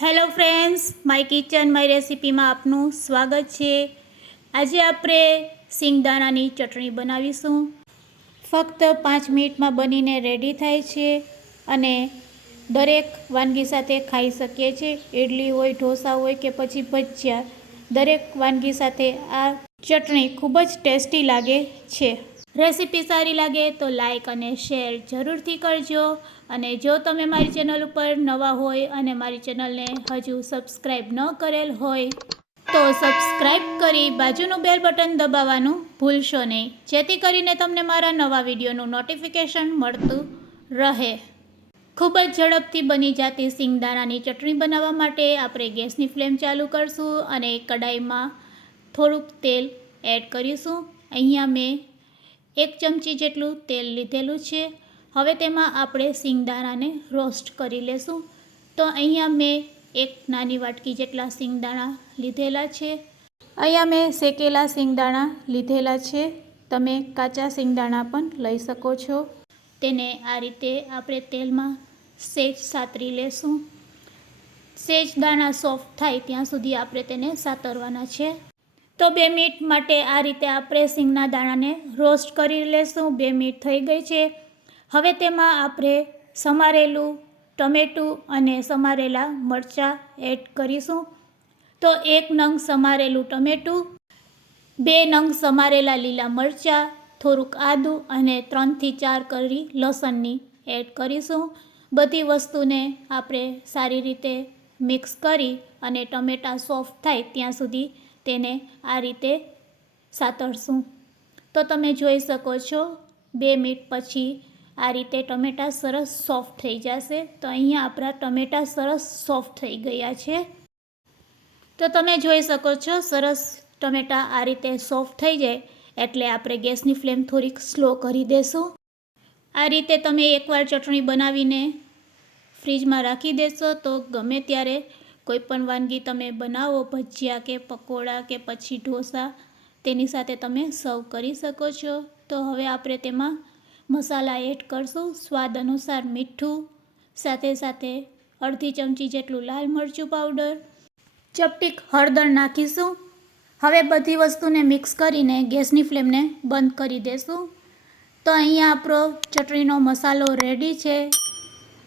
Hello friends, my kitchen my રેસિપીમાં આપનું સ્વાગત છે। આજે આપણે સિંગદાણાની ચટણી બનાવીશું। ફક્ત 5 મિનિટમાં બનીને રેડી થાય છે અને દરેક વાનગી સાથે ખાઈ શકીએ છીએ। ઇડલી હોય, ઢોસા હોય કે પછી ભજીયા, દરેક વાનગી સાથે આ ચટણી ખૂબ જ ટેસ્ટી લાગે છે। રેસિપી સારી લાગે તો લાઈક અને શેર જરૂરથી કરજો। અને જો તમે મારી ચેનલ ઉપર નવા હોય અને મારી ચેનલને હજુ સબસ્ક્રાઈબ ન કરેલ હોય તો સબસ્ક્રાઈબ કરી બાજુનું બેલ બટન દબાવવાનું ભૂલશો નહીં, જેથી કરીને તમને મારા નવા વિડીયોનું નોટિફિકેશન મળતું રહે। ખૂબ જ ઝડપથી બની જતી સિંગદાણાની ચટણી બનાવવા માટે આપણે ગેસની ફ્લેમ ચાલુ કરશું અને કડાઈમાં થોડુંક તેલ એડ કરીશું। અહીંયા મેં 1 ચમચી જેટલું તેલ લીધેલું છે। હવે તેમાં આપણે સિંગદાણાને રોસ્ટ કરી લેશું। તો અહીંયા મેં 1 નાની વાટકી જેટલા સિંગદાણા લીધેલા છે। અહીંયા મેં શેકેલા સિંગદાણા લીધેલા છે, તમે કાચા સિંગદાણા પણ લઈ શકો છો। તેને આ રીતે આપણે તેલમાં સહેજ સાતરી લેશું। સહેજ દાણા સોફ્ટ થાય ત્યાં સુધી આપણે તેને સાતરવાના છે। તો 2 મિનિટ માટે આ રીતે આપણે સિંગના દાણાને રોસ્ટ કરી લેશું। 2 મિનિટ થઈ ગઈ છે। હવે તેમાં આપણે સમારેલું ટમેટું અને સમારેલા મરચાં એડ કરીશું। તો 1 નંગ સમારેલું ટમેટું, 2 નંગ સમારેલા લીલા મરચાં, થોડુંક આદું અને 3 થી 4 કળી લસણની એડ કરીશું। બધી વસ્તુને આપણે સારી રીતે મિક્સ કરી અને ટમેટાં સોફ્ટ થાય ત્યાં સુધી તેને આ રીતે સાતળશું। તો તમે જોઈ શકો છો 2 મિનિટ પછી આ રીતે ટમેટાં સરસ સોફ્ટ થઈ જશે। તો અહીંયા આપણા ટમેટાં સરસ સોફ્ટ થઈ ગયા છે। તો તમે જોઈ શકો છો સરસ ટમેટાં આ રીતે સોફ્ટ થઈ જાય એટલે આપણે ગેસની ફ્લેમ થોડીક સ્લો કરી દેશું। આ રીતે તમે એકવાર ચટણી બનાવીને ફ્રીજમાં રાખી દેશો તો ગમે ત્યારે કોઈ પણ વાનગી તમે બનાવો, ભજીયા કે પકોડા કે પછી ઢોસા, તેની સાથે તમે સર્વ કરી શકો છો। તો હવે આપણે તેમાં મસાલા એડ કરશું। સ્વાદ અનુસાર મીઠું, સાથે સાથે અડધી ચમચી જેટલું લાલ મરચું પાવડર, ચપટીક હળદર નાખીશું। હવે બધી વસ્તુને મિક્સ કરીને ગેસની ફ્લેમને બંધ કરી દેશું। તો અહીંયા આપણો ચટણીનો મસાલો રેડી છે।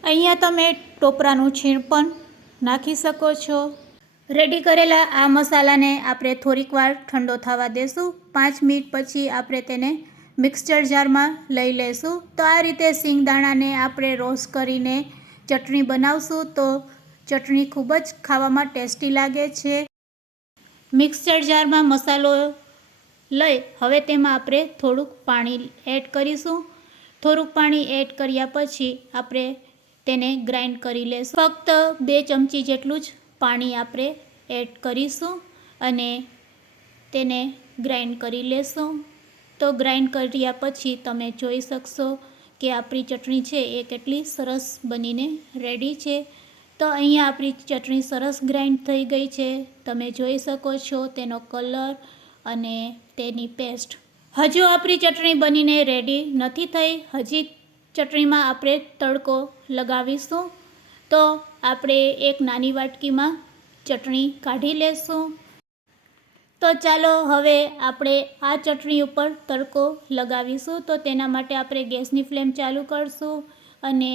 અહીંયા તમે ટોપરાનું છીણ પણ નાખી શકો છો। રેડી કરેલા આ મસાલાને આપણે થોડીક વાર ઠંડો થવા દેશું। 5 મિનિટ પછી આપણે તેને મિક્સચર જારમાં લઈ લેશું। તો આ રીતે સિંગદાણાને આપણે રોસ્ટ કરીને ચટણી બનાવશું તો ચટણી ખૂબ જ ખાવામાં ટેસ્ટી લાગે છે। મિક્સચર જારમાં મસાલો લઈ હવે તેમાં આપણે થોડુંક પાણી એડ કરીશું। થોડુંક પાણી એડ કર્યા પછી આપણે તેને ગ્રાઇન્ડ કરી લેશું। ફક્ત 2 ચમચી જેટલું જ પાણી આપણે એડ કરીશું અને તેને ગ્રાઇન્ડ કરી લેશું। તો ગ્રાઇન્ડ કર્યા પછી તમે જોઈ શકશો કે આપણી ચટણી છે એ કેટલી સરસ બનીને રેડી છે। તો અહીંયા આપણી ચટણી સરસ ગ્રાઇન્ડ થઈ ગઈ છે, તમે જોઈ શકો છો તેનો કલર અને તેની પેસ્ટ। હજુ આપણી ચટણી બનીને રેડી નથી થઈ, હજી ચટણીમાં આપણે તડકો લગાવીશું। તો આપણે એક નાની વાટકીમાં ચટણી કાઢી લેશું। તો ચાલો હવે આપણે આ ચટણી ઉપર તડકો લગાવીશું। તો તેના માટે આપણે ગેસની ફ્લેમ ચાલુ કરશું અને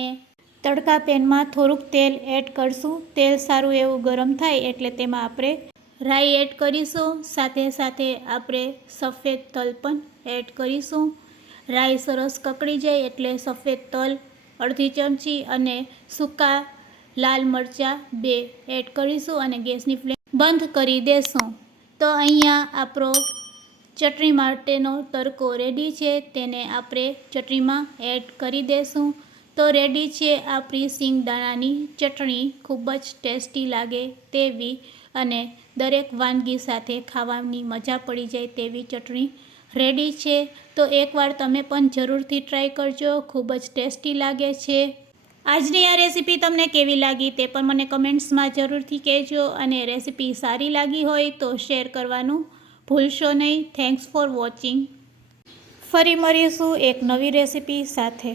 તડકા પેનમાં થોડુંક તેલ એડ કરશું। તેલ સારું એવું ગરમ થાય એટલે તેમાં આપણે રાઈ એડ કરીશું, સાથે સાથે આપણે સફેદ તલ પણ એડ કરીશું। રાઈ સરસ કકડી જાય એટલે સફેદ તલ અડધી ચમચી અને સૂકા લાલ મરચાં 2 એડ કરીશું અને ગેસની ફ્લેમ બંધ કરી દેશું। તો અહીંયા આપણો ચટણી માટેનો તડકો રેડી છે, તેને આપણે ચટણીમાં એડ કરી દેશું। તો રેડી છે આપણી સિંગદાણાની ચટણી, ખૂબ જ ટેસ્ટી લાગે તેવી અને દરેક વાનગી સાથે ખાવાની મજા પડી જાય તેવી ચટણી રેડી છે। તો એકવાર તમે પણ જરૂરથી ટ્રાય કરજો, ખૂબ જ ટેસ્ટી લાગે છે। આજની આ રેસીપી તમને કેવી લાગી તે પણ મને કમેન્ટ્સમાં જરૂરથી કહેજો અને રેસીપી સારી લાગી હોય તો શેર કરવાનું ભૂલશો નહીં। Thanks for watching. ફરી મળીશું એક નવી રેસીપી સાથે।